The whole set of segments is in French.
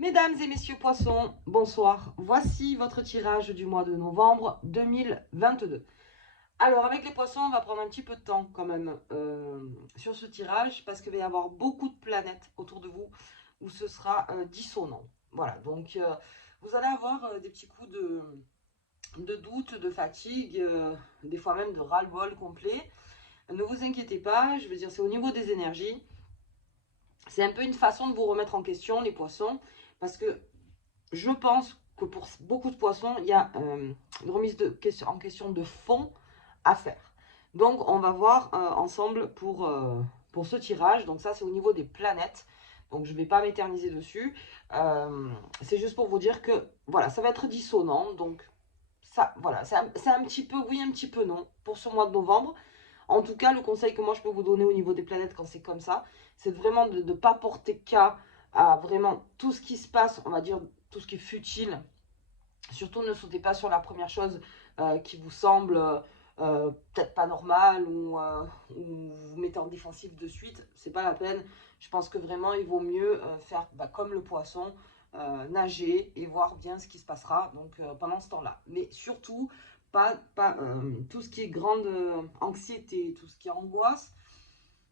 Mesdames et messieurs poissons, bonsoir. Voici votre tirage du mois de novembre 2022. Alors avec les poissons, on va prendre un petit peu de temps quand même sur ce tirage parce qu'il va y avoir beaucoup de planètes autour de vous où ce sera dissonant. Voilà, donc vous allez avoir des petits coups de doute, de fatigue, des fois même de ras-le-bol complet. Ne vous inquiétez pas, je veux dire, c'est au niveau des énergies. C'est un peu une façon de vous remettre en question, les poissons, parce que je pense que pour beaucoup de poissons, il y a une remise en question de fond à faire. Donc, on va voir ensemble pour ce tirage. Donc, ça, c'est au niveau des planètes. Donc, je ne vais pas m'éterniser dessus. C'est juste pour vous dire que, voilà, ça va être dissonant. Donc, ça, voilà, c'est un petit peu oui, un petit peu non pour ce mois de novembre. En tout cas, le conseil que moi je peux vous donner au niveau des planètes quand c'est comme ça, c'est vraiment de ne pas porter cas à vraiment tout ce qui se passe, on va dire tout ce qui est futile. Surtout ne sautez pas sur la première chose qui vous semble peut-être pas normale ou vous mettez en défensif de suite. C'est pas la peine. Je pense que vraiment il vaut mieux faire comme le poisson, nager et voir bien ce qui se passera donc pendant ce temps-là. Mais surtout, pas tout ce qui est grande anxiété, tout ce qui est angoisse,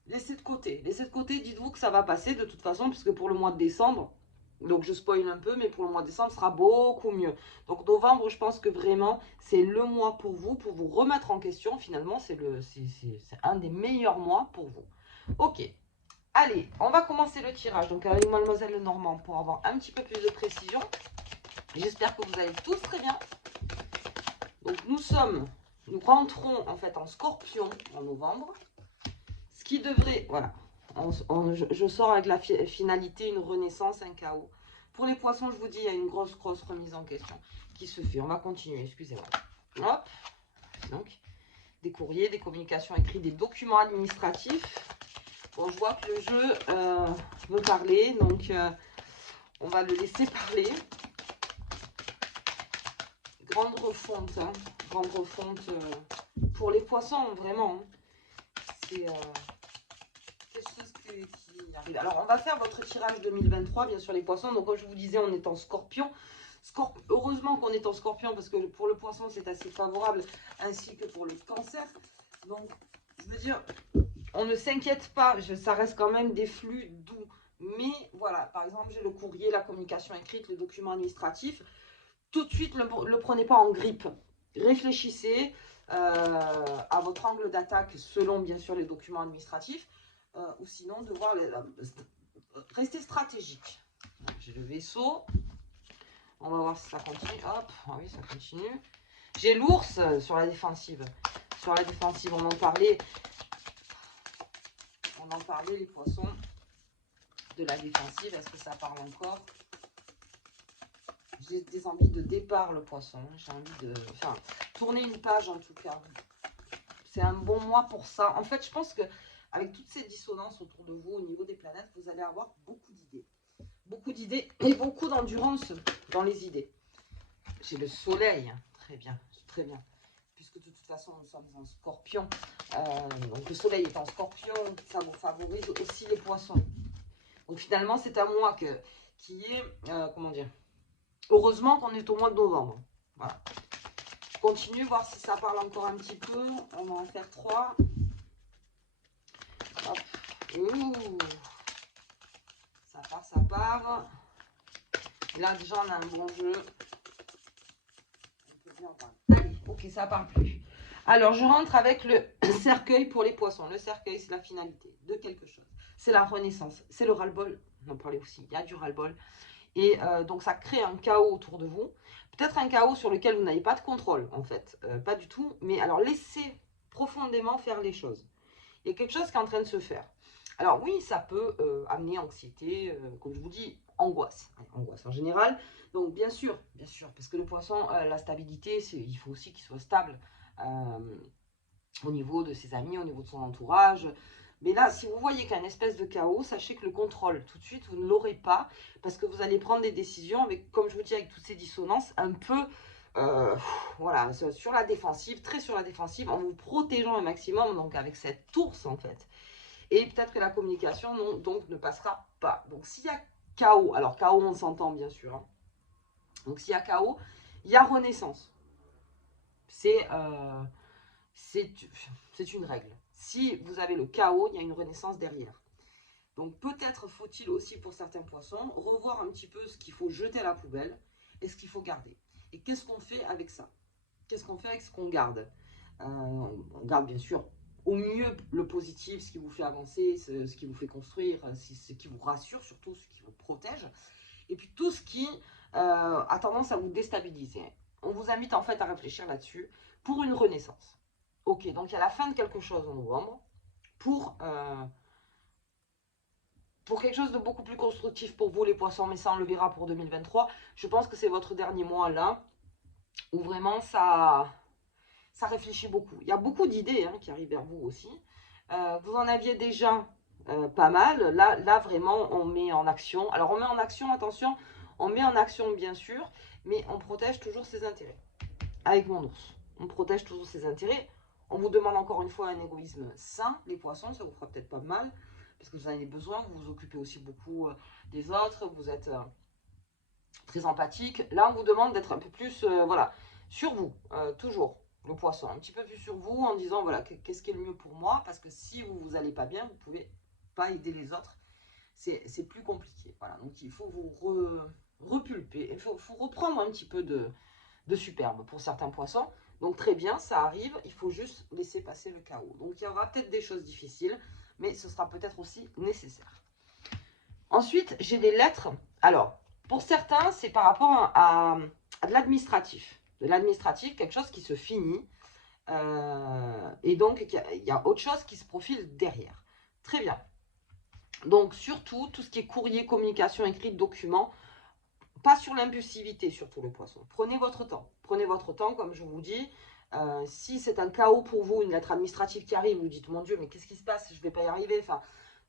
laissez de côté. Laissez de côté, dites-vous que ça va passer de toute façon, puisque pour le mois de décembre, donc je spoil un peu, mais pour le mois de décembre, ce sera beaucoup mieux. Donc novembre, je pense que vraiment, c'est le mois pour vous remettre en question. Finalement, c'est un des meilleurs mois pour vous. Ok, allez, on va commencer le tirage. Donc avec Mademoiselle Lenormand pour avoir un petit peu plus de précision. J'espère que vous allez tous très bien. Donc nous rentrons en fait en Scorpion en novembre. Ce qui devrait, voilà, je sors avec la finalité, une renaissance, un chaos. Pour les poissons, je vous dis, il y a une grosse remise en question qui se fait. On va continuer, excusez-moi. Hop, donc, des courriers, des communications écrites, des documents administratifs. Bon, je vois que le jeu veut parler, donc on va le laisser parler. Grande refonte, hein, grande refonte pour les poissons, vraiment. Hein. C'est quelque chose qui arrive. Alors, on va faire votre tirage 2023, bien sûr, les poissons. Donc, comme je vous disais, on est en scorpion. Heureusement qu'on est en scorpion, parce que pour le poisson, c'est assez favorable, ainsi que pour le cancer. Donc, je veux dire, on ne s'inquiète pas, ça reste quand même des flux doux. Mais voilà, par exemple, j'ai le courrier, la communication écrite, le document administratif. Tout de suite, ne le prenez pas en grippe. Réfléchissez à votre angle d'attaque selon, bien sûr, les documents administratifs. Ou sinon, devoir rester stratégique. J'ai le vaisseau. On va voir si ça continue. Hop, ah oui, ça continue. J'ai l'ours sur la défensive. Sur la défensive, on en parlait. On en parlait, les poissons. De la défensive, est-ce que ça parle encore? J'ai des envies de départ, le poisson. J'ai envie de tourner une page, en tout cas. C'est un bon mois pour ça. En fait, je pense que avec toutes ces dissonances autour de vous, au niveau des planètes, vous allez avoir beaucoup d'idées. Beaucoup d'idées et beaucoup d'endurance dans les idées. J'ai le soleil, très bien, très bien. Puisque de toute façon, nous sommes en scorpion. Donc le soleil est en scorpion, ça vous favorise aussi les poissons. Donc finalement, c'est un mois qui est, comment dire, heureusement qu'on est au mois de novembre. Voilà. Je continue, voir si ça parle encore un petit peu. On va en faire 3. Hop. Ouh. Ça part, ça part. Là, déjà, on a un bon jeu. Allez, ok, ça parle plus. Alors, je rentre avec le cercueil pour les poissons. Le cercueil, c'est la finalité de quelque chose. C'est la renaissance. C'est le ras-le-bol. On en parlait aussi. Il y a du ras-le-bol. Et donc, ça crée un chaos autour de vous. Peut-être un chaos sur lequel vous n'avez pas de contrôle, en fait. Pas du tout. Mais alors, laissez profondément faire les choses. Il y a quelque chose qui est en train de se faire. Alors oui, ça peut amener anxiété, comme je vous dis, angoisse. Angoisse en général. Donc bien sûr, parce que le poisson, la stabilité, il faut aussi qu'il soit stable au niveau de ses amis, au niveau de son entourage. Mais là, si vous voyez qu'il y a une espèce de chaos, sachez que le contrôle, tout de suite, vous ne l'aurez pas, parce que vous allez prendre des décisions, avec, comme je vous dis, avec toutes ces dissonances, un peu, voilà, sur la défensive, très sur la défensive, en vous protégeant un maximum, donc avec cette ours, en fait. Et peut-être que la communication, non, donc, ne passera pas. Donc, s'il y a chaos. Alors, chaos, on s'entend bien sûr. Hein. Donc, s'il y a chaos, il y a renaissance. C'est une règle. Si vous avez le chaos, il y a une renaissance derrière. Donc peut-être faut-il aussi pour certains poissons revoir un petit peu ce qu'il faut jeter à la poubelle et ce qu'il faut garder. Et qu'est-ce qu'on fait avec ça? Qu'est-ce qu'on fait avec ce qu'on garde? On garde bien sûr au mieux le positif, ce qui vous fait avancer, ce qui vous fait construire, ce qui vous rassure, surtout ce qui vous protège. Et puis tout ce qui a tendance à vous déstabiliser. On vous invite en fait à réfléchir là-dessus pour une renaissance. Ok, donc il y a la fin de quelque chose en novembre pour quelque chose de beaucoup plus constructif pour vous les poissons, mais ça on le verra pour 2023. Je pense que c'est votre dernier mois là, où vraiment ça réfléchit beaucoup. Il y a beaucoup d'idées hein, qui arrivent vers vous aussi. Vous en aviez déjà pas mal. Là, vraiment, on met en action. Alors, on met en action, attention, on met en action bien sûr, mais on protège toujours ses intérêts. Avec mon ours, on protège toujours ses intérêts. On vous demande encore une fois un égoïsme sain, les poissons, ça vous fera peut-être pas mal, parce que vous en avez besoin, vous vous occupez aussi beaucoup des autres, vous êtes très empathique. Là, on vous demande d'être un peu plus, voilà, sur vous, toujours, le poisson, un petit peu plus sur vous, en disant, voilà, qu'est-ce qui est le mieux pour moi, parce que si vous n'allez pas bien, vous ne pouvez pas aider les autres, c'est plus compliqué. Voilà, donc il faut vous repulper, il faut reprendre un petit peu de superbe pour certains poissons. Donc très bien, ça arrive, il faut juste laisser passer le chaos. Donc il y aura peut-être des choses difficiles, mais ce sera peut-être aussi nécessaire. Ensuite, j'ai des lettres. Alors, pour certains, c'est par rapport à de l'administratif. De l'administratif, quelque chose qui se finit. Et donc, il y a autre chose qui se profile derrière. Très bien. Donc, surtout, tout ce qui est courrier, communication, écrit, documents, pas sur l'impulsivité, surtout le poisson. Prenez votre temps. Prenez votre temps, comme je vous dis. Si c'est un chaos pour vous, une lettre administrative qui arrive, vous dites, mon Dieu, mais qu'est-ce qui se passe? Je ne vais pas y arriver. Enfin,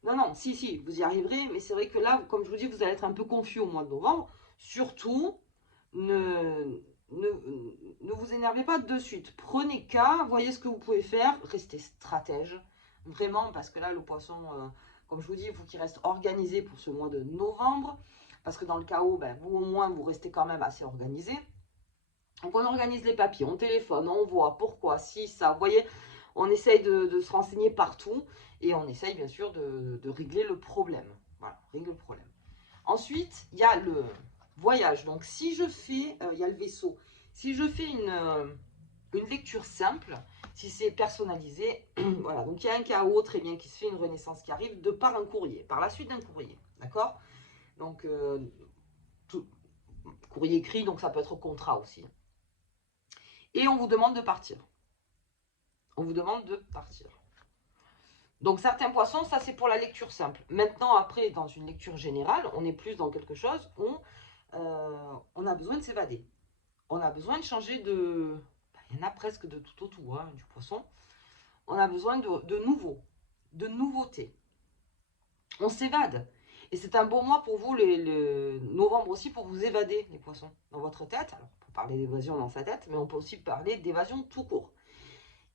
non, si, vous y arriverez. Mais c'est vrai que là, comme je vous dis, vous allez être un peu confus au mois de novembre. Surtout, ne vous énervez pas de suite. Prenez cas, voyez ce que vous pouvez faire. Restez stratège. Vraiment, parce que là, le poisson, comme je vous dis, il faut qu'il reste organisé pour ce mois de novembre. Parce que dans le chaos, ben, vous au moins, vous restez quand même assez organisé. Donc on organise les papiers, on téléphone, on voit pourquoi, si, ça. Vous voyez, on essaye de se renseigner partout. Et on essaye bien sûr de régler le problème. Voilà, régler le problème. Ensuite, il y a le voyage. Donc si je fais, il y a le vaisseau. Si je fais une lecture simple, si c'est personnalisé, voilà, donc il y a un chaos très bien qui se fait, une renaissance qui arrive de par un courrier, par la suite d'un courrier, d'accord? Donc, courrier écrit, donc ça peut être contrat aussi. Et on vous demande de partir. On vous demande de partir. Donc certains poissons, ça c'est pour la lecture simple. Maintenant, après, dans une lecture générale, on est plus dans quelque chose où on a besoin de s'évader. On a besoin de changer de... Il y en a presque de tout au tout, hein, du poisson. On a besoin de nouveau, de nouveautés. On s'évade. Et c'est un bon mois pour vous, le novembre aussi, pour vous évader, les poissons, dans votre tête. Alors, on peut parler d'évasion dans sa tête, mais on peut aussi parler d'évasion tout court.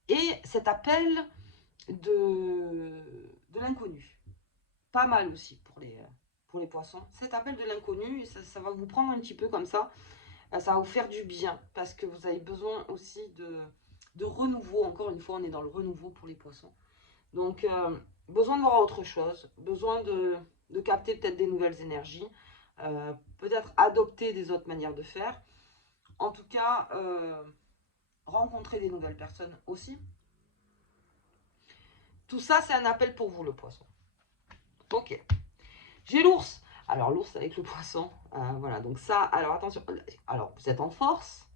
Et cet appel de l'inconnu, pas mal aussi pour les poissons. Cet appel de l'inconnu, ça va vous prendre un petit peu comme ça. Ça va vous faire du bien, parce que vous avez besoin aussi de renouveau. Encore une fois, on est dans le renouveau pour les poissons. Donc, besoin de voir autre chose, besoin de capter peut-être des nouvelles énergies, peut-être adopter des autres manières de faire. En tout cas, rencontrer des nouvelles personnes aussi. Tout ça, c'est un appel pour vous, le poisson. Ok. J'ai l'ours. Alors, l'ours avec le poisson. Voilà, donc ça, alors attention. Alors, vous êtes en force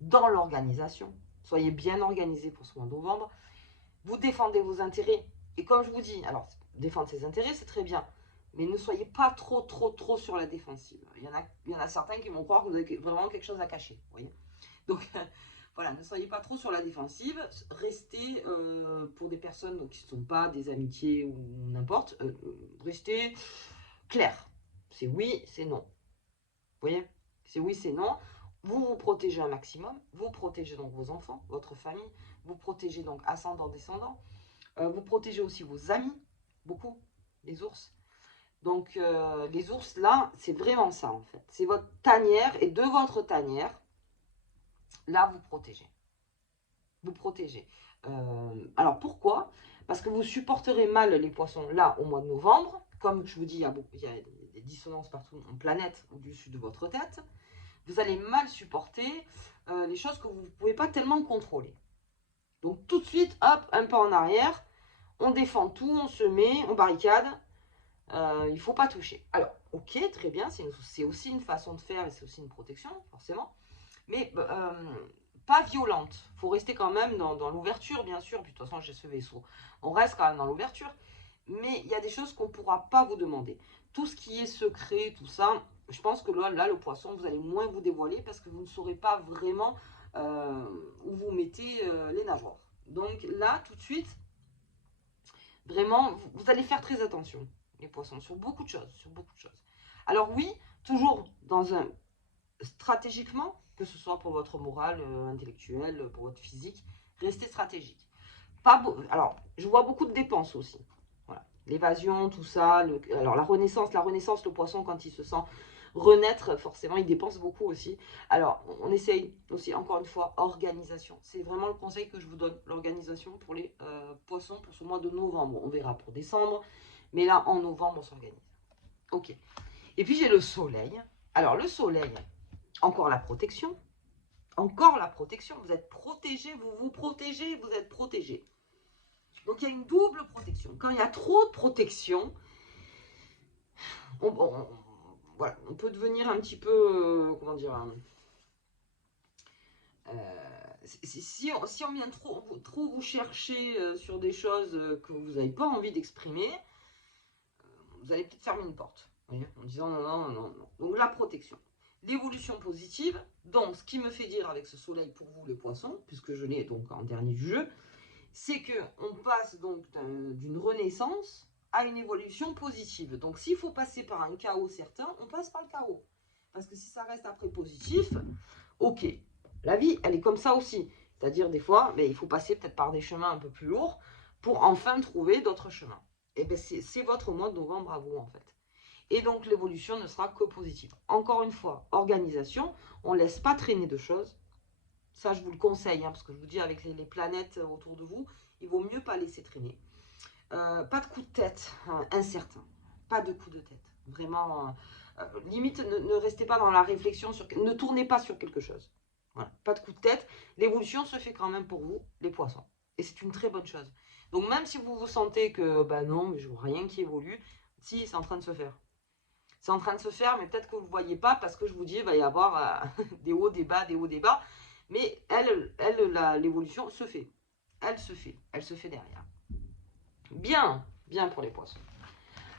dans l'organisation. Soyez bien organisé pour ce mois de novembre. Vous défendez vos intérêts. Et comme je vous dis, alors, défendre ses intérêts, c'est très bien. Mais ne soyez pas trop sur la défensive. Il y en a certains qui vont croire que vous avez vraiment quelque chose à cacher. Vous voyez. Donc, voilà, ne soyez pas trop sur la défensive. Restez, pour des personnes qui ne sont pas des amitiés ou n'importe, restez clair. C'est oui, c'est non. Vous voyez? C'est oui, c'est non. Vous vous protégez un maximum. Vous protégez donc vos enfants, votre famille. Vous protégez donc ascendant, descendant. Vous protégez aussi vos amis, beaucoup, les ours. Donc, les ours, là, c'est vraiment ça, en fait. C'est votre tanière, et de votre tanière, là, vous protégez. Vous protégez. Alors, pourquoi? Parce que vous supporterez mal les poissons, là, au mois de novembre. Comme je vous dis, il y a des dissonances partout en planète, au-dessus de votre tête. Vous allez mal supporter les choses que vous ne pouvez pas tellement contrôler. Donc, tout de suite, hop, un pas en arrière. On défend tout, on se met, on barricade. Il ne faut pas toucher. Alors, ok, très bien, c'est aussi une façon de faire et c'est aussi une protection, forcément. Mais pas violente. Il faut rester quand même dans l'ouverture, bien sûr. Puis de toute façon, j'ai ce vaisseau. On reste quand même dans l'ouverture. Mais il y a des choses qu'on ne pourra pas vous demander. Tout ce qui est secret, tout ça, je pense que là, le poisson, vous allez moins vous dévoiler parce que vous ne saurez pas vraiment où vous mettez les nageoires. Donc là, tout de suite, vraiment, vous allez faire très attention, les poissons, sur beaucoup de choses, Alors oui, toujours stratégiquement, que ce soit pour votre morale intellectuelle, pour votre physique, restez stratégique. Alors, je vois beaucoup de dépenses aussi. Voilà. L'évasion, tout ça. Alors, la renaissance, le poisson, quand il se sent renaître, forcément, il dépense beaucoup aussi. Alors, on essaye aussi, encore une fois, organisation. C'est vraiment le conseil que je vous donne, l'organisation pour les poissons pour ce mois de novembre. On verra pour décembre, mais là, en novembre, on s'organise. Ok. Et puis, j'ai le soleil. Alors, le soleil, encore la protection. Encore la protection. Vous êtes protégé, vous vous protégez, vous êtes protégé. Donc, il y a une double protection. Quand il y a trop de protection, voilà, on peut devenir un petit peu, comment dire, si on vient trop vous chercher sur des choses que vous n'avez pas envie d'exprimer, vous allez peut-être fermer une porte, voyez, en disant non. Donc la protection. L'évolution positive, donc ce qui me fait dire avec ce soleil pour vous les poissons, puisque je l'ai donc en dernier du jeu, c'est qu'on passe donc d'une renaissance à une évolution positive. Donc s'il faut passer par un chaos certain, on passe par le chaos. Parce que si ça reste après positif, ok. La vie, elle est comme ça aussi. C'est-à-dire des fois, il faut passer peut-être par des chemins un peu plus lourds pour enfin trouver d'autres chemins. Et bien c'est votre mois de novembre à vous en fait. Et donc l'évolution ne sera que positive. Encore une fois, organisation, on ne laisse pas traîner de choses. Ça, je vous le conseille, parce que je vous dis, avec les planètes autour de vous, il vaut mieux pas laisser traîner. Pas de coup de tête incertain. Pas de coup de tête. Vraiment, limite, ne restez pas dans la réflexion, ne tournez pas sur quelque chose. Voilà, pas de coup de tête. L'évolution se fait quand même pour vous, les poissons. Et c'est une très bonne chose. Donc même si vous vous sentez que, non, je vois rien qui évolue, si, c'est en train de se faire. C'est en train de se faire, mais peut-être que vous ne le voyez pas parce que je vous dis, il va y avoir des hauts, des bas, des hauts, des bas. Mais l'évolution se fait. Elle se fait derrière. Bien pour les poissons.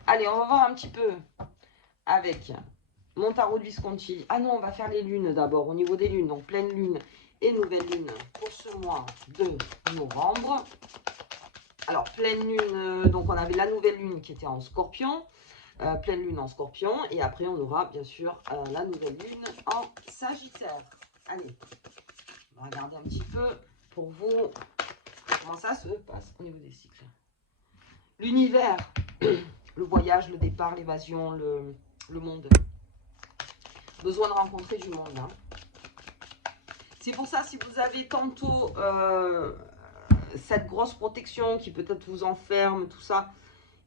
Allez, on va voir un petit peu avec mon tarot de Visconti. Ah non, on va faire les lunes d'abord, au niveau des lunes. Donc pleine lune et nouvelle lune pour ce mois de novembre. Alors, pleine lune, donc on avait la nouvelle lune qui était en scorpion. Pleine lune en scorpion. Et après, on aura bien sûr la nouvelle lune en sagittaire. Allez, on va regarder un petit peu pour vous comment ça se passe au niveau des cycles. L'univers, le voyage, le départ, l'évasion, le monde. Besoin de rencontrer du monde. Hein. C'est pour ça, si vous avez tantôt cette grosse protection qui peut-être vous enferme, tout ça,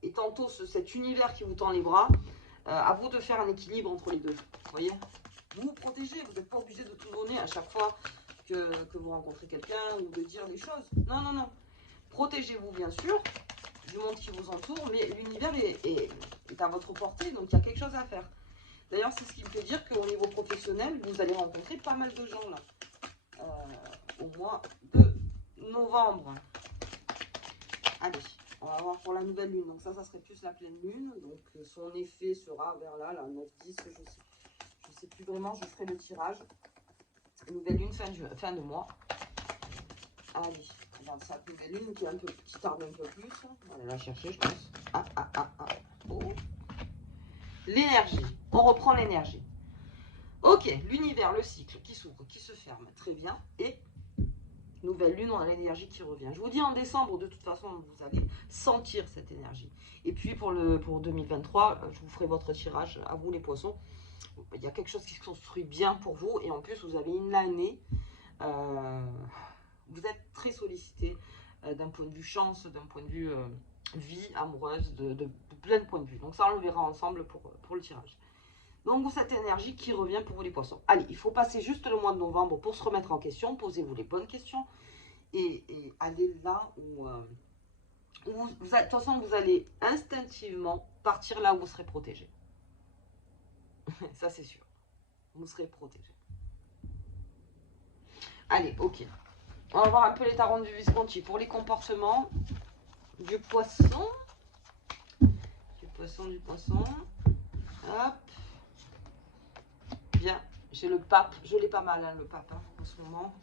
et tantôt cet univers qui vous tend les bras, à vous de faire un équilibre entre les deux. Vous voyez? Vous vous protégez, vous n'êtes pas obligé de tout donner à chaque fois que vous rencontrez quelqu'un ou de dire des choses. Non. Protégez-vous, bien sûr, du monde qui vous entoure, mais l'univers est à votre portée, donc il y a quelque chose à faire. D'ailleurs, c'est ce qui me fait dire qu'au niveau professionnel, vous allez rencontrer pas mal de gens là, au mois de novembre. Allez, on va voir pour la nouvelle lune. Donc ça serait plus la pleine lune. Donc son effet sera vers là, 9-10, je sais plus vraiment, je ferai le tirage. Nouvelle lune, fin de mois. Allez, regarde ça, nouvelle lune qui tarde un peu plus. On va aller la chercher, je pense. Oh. L'énergie. On reprend l'énergie. Ok, l'univers, le cycle qui s'ouvre, qui se ferme. Très bien. Et nouvelle lune, on a l'énergie qui revient. Je vous dis en décembre, de toute façon, vous allez sentir cette énergie. Et puis pour 2023, je vous ferai votre tirage à vous les poissons. Il y a quelque chose qui se construit bien pour vous. Et en plus, vous avez une année. Vous êtes très sollicité d'un point de vue chance, d'un point de vue vie amoureuse, de plein de points de vue. Donc ça, on le verra ensemble pour le tirage. Donc cette énergie qui revient pour vous les poissons. Allez, il faut passer juste le mois de novembre pour se remettre en question. Posez-vous les bonnes questions. Et allez là où de toute façon, vous allez instinctivement partir là où vous serez protégé. Ça, c'est sûr. Vous serez protégé. Allez, ok. On va voir un peu les tarots du Visconti pour les comportements du poisson. Du poisson. Hop. Bien. J'ai le pape. Je l'ai pas mal, hein, le pape, hein, en ce moment.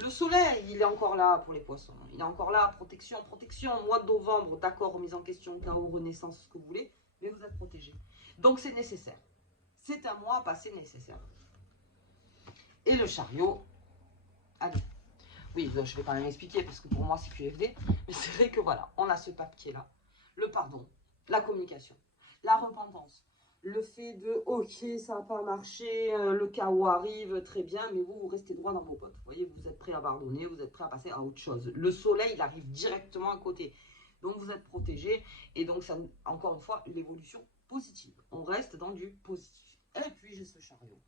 Le soleil, il est encore là pour les poissons. Il est encore là, protection, protection. Mois de novembre, d'accord, remise en question, chaos, renaissance, ce que vous voulez. Mais vous êtes protégé. Donc c'est nécessaire. C'est un mois à passer nécessaire. Et le chariot. Allez. Oui, je vais quand même expliquer parce que pour moi c'est QFD. Mais c'est vrai que voilà, on a ce pape qui est là. Le pardon, la communication, la repentance. Le fait de, ok, ça n'a pas marché, le chaos arrive, très bien, mais vous restez droit dans vos bottes. Vous voyez, vous êtes prêt à pardonner, vous êtes prêt à passer à autre chose. Le soleil, il arrive directement à côté. Donc, vous êtes protégé. Et donc, ça, encore une fois, une évolution positive. On reste dans du positif. Et puis, j'ai ce chariot.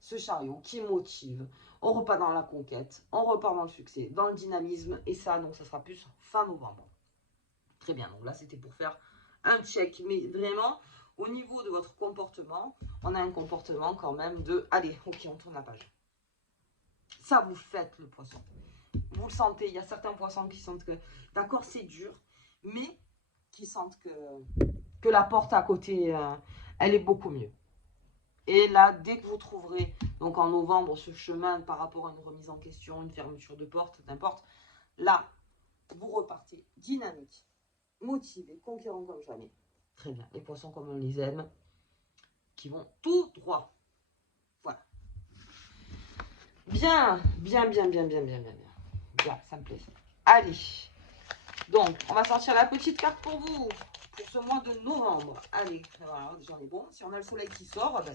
Ce chariot qui motive. On repart dans la conquête, on repart dans le succès, dans le dynamisme. Et ça, donc, ça sera plus fin novembre. Très bien. Donc là, c'était pour faire un check. Mais vraiment... Au niveau de votre comportement, on a un comportement quand même de... Allez, ok, on tourne la page. Ça, vous faites le poisson. Vous le sentez, il y a certains poissons qui sentent que... D'accord, c'est dur, mais qui sentent que la porte à côté, elle est beaucoup mieux. Et là, dès que vous trouverez, donc en novembre, ce chemin par rapport à une remise en question, une fermeture de porte, n'importe, là, vous repartez dynamique, motivé, conquérant comme jamais. Très bien. Les poissons comme on les aime, qui vont tout droit. Voilà. Bien, bien, bien, bien, bien, bien, bien, bien. Bien, ça me plaît. Allez. Donc, on va sortir la petite carte pour vous, pour ce mois de novembre. Allez, voilà, j'en ai bon. Si on a le soleil qui sort, bah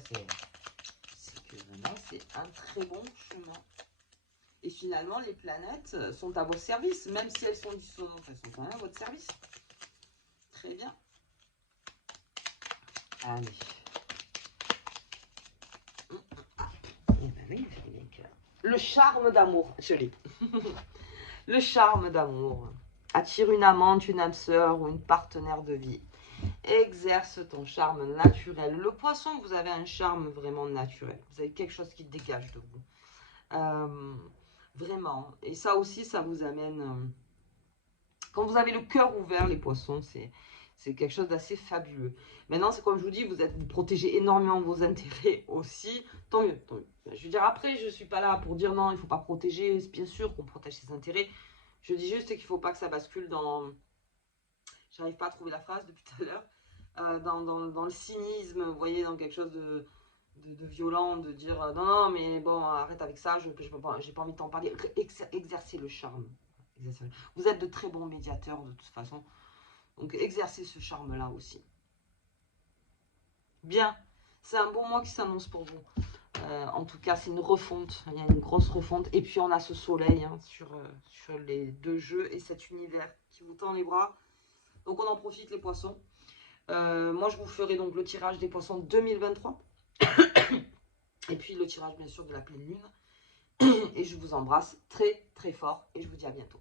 c'est que vraiment, c'est un très bon chemin. Et finalement, les planètes sont à votre service, même si elles sont dissonantes, elles sont quand même à votre service. Très bien. Allez. Le charme d'amour, je l'ai. Le charme d'amour. Attire une amante, une âme sœur ou une partenaire de vie. Exerce ton charme naturel. Le poisson, vous avez un charme vraiment naturel. Vous avez quelque chose qui dégage de vous. Vraiment. Et ça aussi, ça vous amène... Quand vous avez le cœur ouvert, les poissons, c'est quelque chose d'assez fabuleux. Maintenant, c'est comme je vous dis, vous protégez énormément vos intérêts aussi. Tant mieux, tant mieux. Je veux dire, après, je ne suis pas là pour dire non, il ne faut pas protéger. C'est bien sûr qu'on protège ses intérêts. Je dis juste qu'il ne faut pas que ça bascule dans... J'arrive pas à trouver la phrase depuis tout à l'heure. Dans le cynisme, vous voyez, dans quelque chose de violent, de dire non, non, mais bon, arrête avec ça, j'ai pas envie de t'en parler. Exercez le charme. Vous êtes de très bons médiateurs de toute façon. Donc exercez ce charme-là aussi. Bien, c'est un bon mois qui s'annonce pour vous. En tout cas, c'est une refonte. Il y a une grosse refonte. Et puis on a ce soleil hein, sur les deux jeux et cet univers qui vous tend les bras. Donc on en profite les poissons. Moi je vous ferai donc le tirage des poissons 2023. Et puis le tirage bien sûr de la pleine lune. Et je vous embrasse très très fort et je vous dis à bientôt.